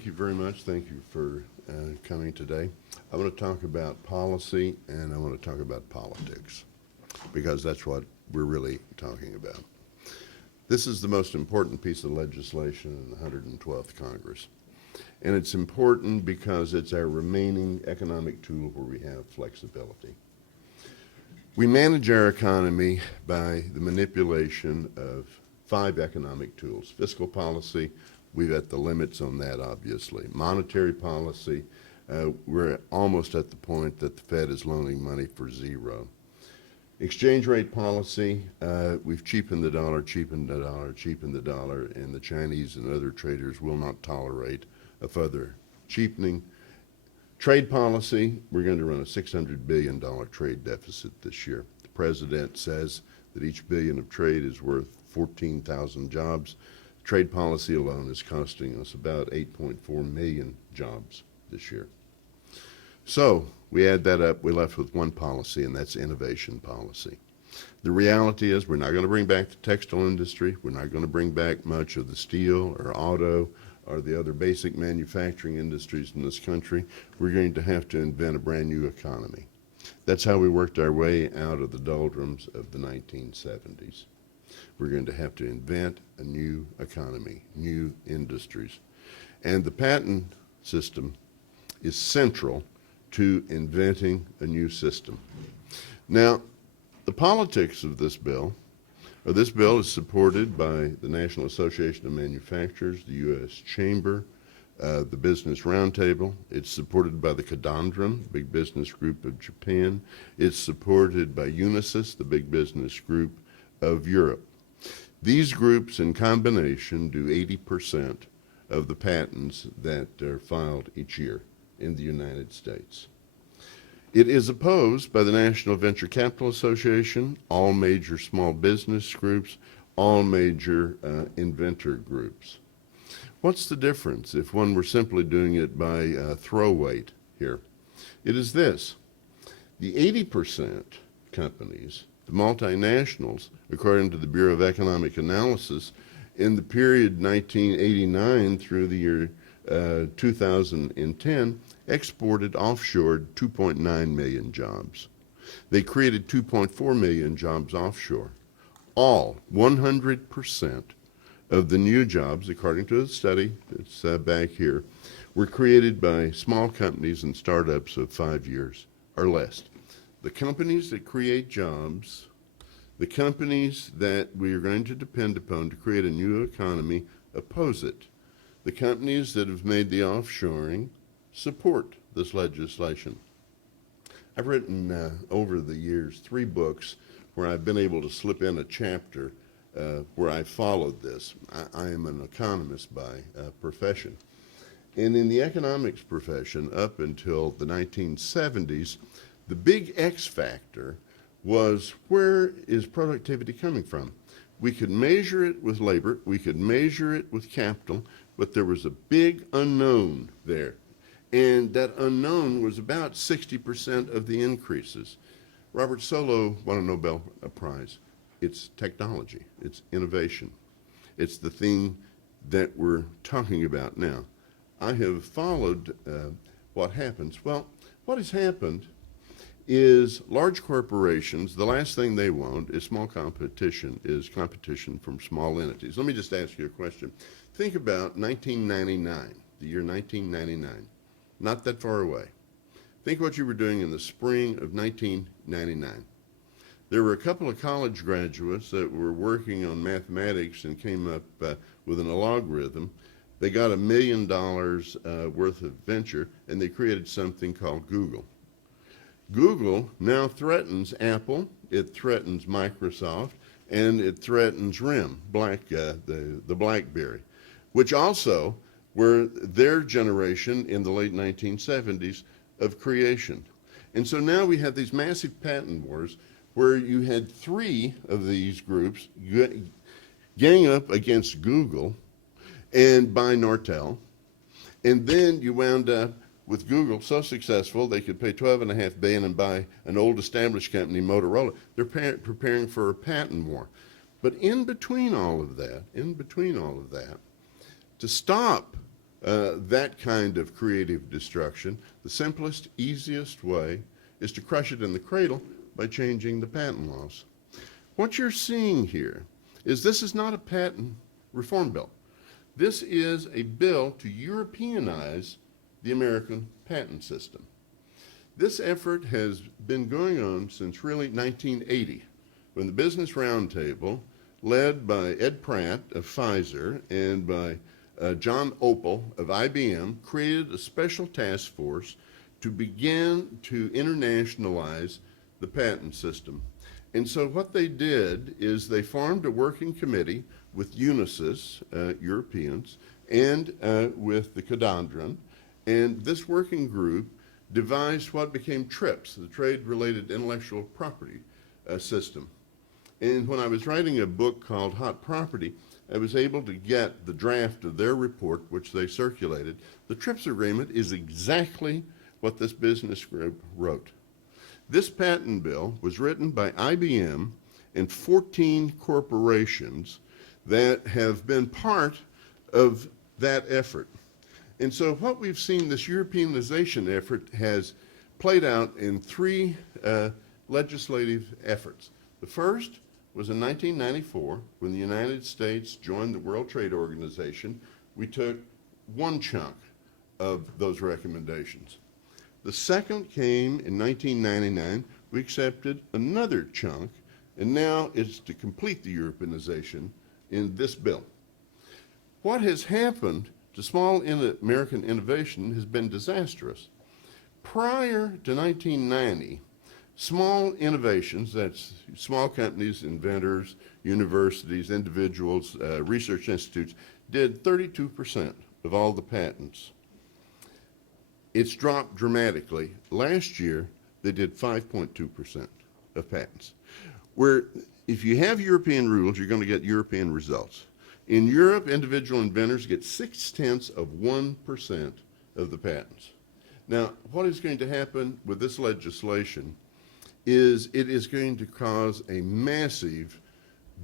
Thank you very much. Thank you for coming today. I want to talk about policy and I want to talk about politics because that's what we're really talking about. This is the most important piece of legislation in the 112th Congress. And it's important because it's our remaining economic tool where we have flexibility. We manage our economy by the manipulation of 5 economic tools. Fiscal policy, we've at the limits on that, obviously. Monetary policy, we're almost at the point that the Fed is loaning money for zero. Exchange rate policy, we've cheapened the dollar, and the Chinese and other traders will not tolerate a further cheapening. Trade policy, we're going to run a $600 billion trade deficit this year. The president says that each billion of trade is worth 14,000 jobs. Trade policy alone is costing us about 8.4 million jobs this year. So we add that up, we're left with one policy, and that's innovation policy. The reality is we're not going to bring back the textile industry. We're not going to bring back much of the steel or auto or the other basic manufacturing industries in this country. We're going to have to invent a brand new economy. That's how we worked our way out of the doldrums of the 1970s. We're going to have to invent a new economy, new industries. And the patent system is central to inventing a new system. Now, the politics of this bill is supported by the National Association of Manufacturers, the U.S. Chamber, the Business Roundtable. It's supported by the Conundrum, the big business group of Japan. It's supported by Unisys, the big business group of Europe. These groups in combination do 80% of the patents that are filed each year in the United States. It is opposed by the National Venture Capital Association, all major small business groups, all major inventor groups. What's the difference if one were simply doing it by throw weight here? It is this. The 80% companies, the multinationals, according to the Bureau of Economic Analysis, in the period 1989 through the year 2010, exported offshore 2.9 million jobs. They created 2.4 million jobs offshore. All, 100% of the new jobs, according to a study that's back here, were created by small companies and startups of 5 years or less. The companies that create jobs, the companies that we are going to depend upon to create a new economy, oppose it. The companies that have made the offshoring support this legislation. I've written over the years 3 books where I've been able to slip in a chapter where I followed this. I am an economist by profession. And in the economics profession, up until the 1970s, the big X factor was, where is productivity coming from? We could measure it with labor, we could measure it with capital, but there was a big unknown there. And that unknown was about 60% of the increases. Robert Solow won a Nobel Prize. It's technology, it's innovation. It's the thing that we're talking about now. I have followed what happens. Well, what has happened is large corporations, the last thing they want is competition from small entities. Let me just ask you a question. Think about 1999, the year 1999, not that far away. Think what you were doing in the spring of 1999. There were a couple of college graduates that were working on mathematics and came up with an logarithm. They got $1 million worth of venture, and they created something called Google. Google now threatens Apple, it threatens Microsoft, and it threatens RIM, the BlackBerry, which also were their generation in the late 1970s of creation. And so now we have these massive patent wars where you had 3 of these groups gang up against Google and buy Nortel, and then you wound up with Google so successful they could pay $12.5 billion and buy an old established company, Motorola. They're preparing for a patent war. But in between all of that, to stop that kind of creative destruction, the simplest, easiest way is to crush it in the cradle by changing the patent laws. What you're seeing here is this is not a patent reform bill. This is a bill to Europeanize the American patent system. This effort has been going on since really 1980, when the Business Roundtable, led by Ed Pratt of Pfizer and by John Opel of IBM, created a special task force to begin to internationalize the patent system. And so what they did is they formed a working committee with Unisys, Europeans, and with the Cadandran, and this working group devised what became TRIPS, the Trade-Related Intellectual Property System. And when I was writing a book called Hot Property, I was able to get the draft of their report, which they circulated. The TRIPS agreement is exactly what this business group wrote. This patent bill was written by IBM and 14 corporations that have been part of that effort. And so what we've seen, this Europeanization effort has played out in three legislative efforts. The first was in 1994, when the United States joined the World Trade Organization. We took one chunk of those recommendations. The second came in 1999. We accepted another chunk, and now it's to complete the Europeanization in this bill. What has happened to small American innovation has been disastrous. Prior to 1990, small innovations, that's small companies, inventors, universities, individuals, research institutes, did 32% of all the patents. It's dropped dramatically. Last year, they did 5.2% of patents. Where if you have European rules, you're going to get European results. In Europe, individual inventors get 0.6% of the patents. Now, what is going to happen with this legislation is it is going to cause a massive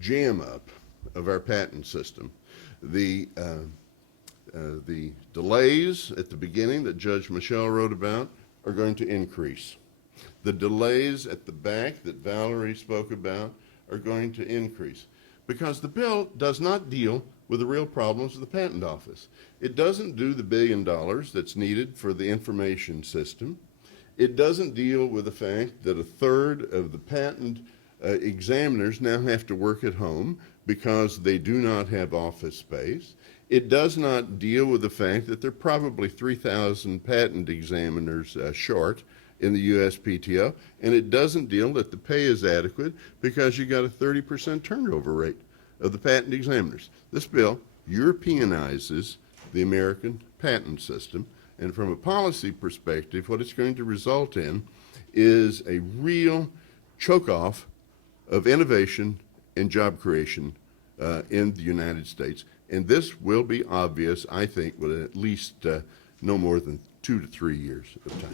jam up of our patent system. The delays at the beginning that Judge Michel wrote about are going to increase. The delays at the back that Valerie spoke about are going to increase because the bill does not deal with the real problems of the patent office. It doesn't do the $1 billion that's needed for the information system. It doesn't deal with the fact that a third of the patent examiners now have to work at home because they do not have office space. It does not deal with the fact that there are probably 3,000 patent examiners short in the USPTO, and it doesn't deal that the pay is adequate because you got a 30% turnover rate of the patent examiners. This bill Europeanizes the American patent system, and from a policy perspective, what it's going to result in is a real choke-off of innovation and job creation in the United States. And this will be obvious, I think, within at least no more than 2 to 3 years of time.